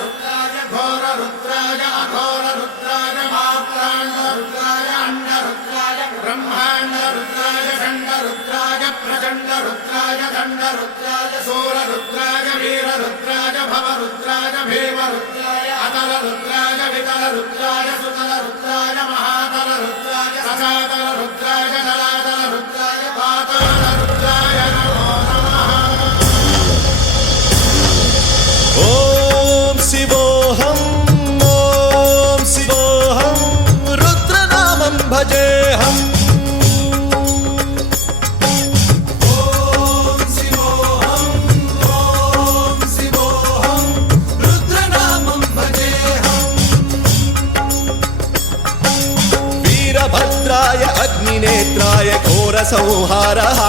रुद्राय घोर रुद्राय अघोर रुद्राय मात्राण्ड रुद्राय अंड रुद्राय ब्रह्मांड रुद्राय खंड रुद्राय प्रचंड रुद्राय दंड रुद्राय सूर रुद्राय वीर रुद्राय भव रुद्राय भीम रुद्राय अतल रुद्राय वितल रुद्राय सुतल रुद्राय महातल रुद्राय सजातल रुद्राय जलातल रुद्राय पाताल रुद्राय नमो नमः। ओम शिवोऽहं रुद्रनामं भजेऽहम्। वीरभद्राय अग्निनेत्राय घोरसंहारः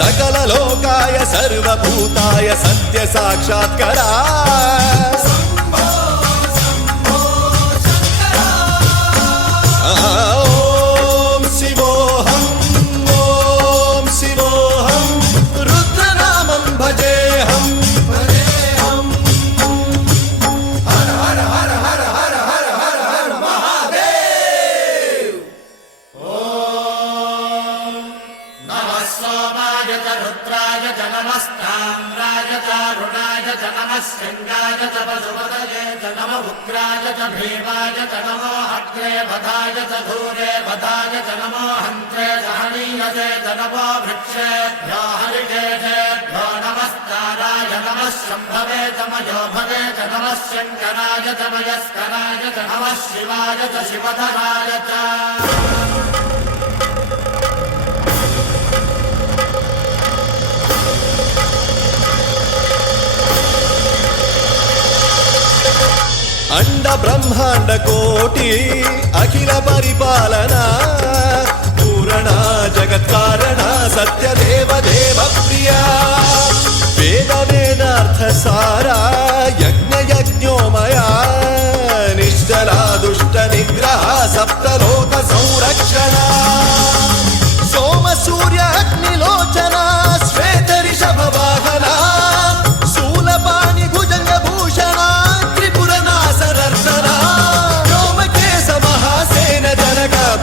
सकललोकाय सर्वभूताय सत्यसाक्षात्करा। ॐ शिवोऽहं रुद्रनामं भजेऽहम्। हर हर हर हर हर हर हर हर महादेव। नमः सोमाय च रुद्राय च नमस्ताम्राय च रुणाय च नमः सिंहाय च पशुपतये च नमः उग्राय च भीमाय च नमो अग्रे वधाय च धूरे वधाय च नमो हन्त्रे च हनीयसे च नमो वृक्षेभ्यो हरिकेशेभ्यो नमस्काराय नमः शम्भवे च मयोभवे च नमः शङ्कराय च मयस्कराय च नमः शिवाय च शिवधराय च। अंड ब्रह्मांड कोटि अखिल परिपालना पूरणा जगत्कारणा सत्यदेव देव प्रिया वेद वेदार्थ सारा यज्ञ यज्ञोमया निश्चला दुष्ट निग्रह सप्तलोक संरक्षणा सोम सूर्य अग्निलोचना श्वेत ऋषभ वाहना शूलपाणि भुजंग भूषणा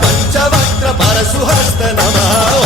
पंचवक्त्र परशुहस्त नमः।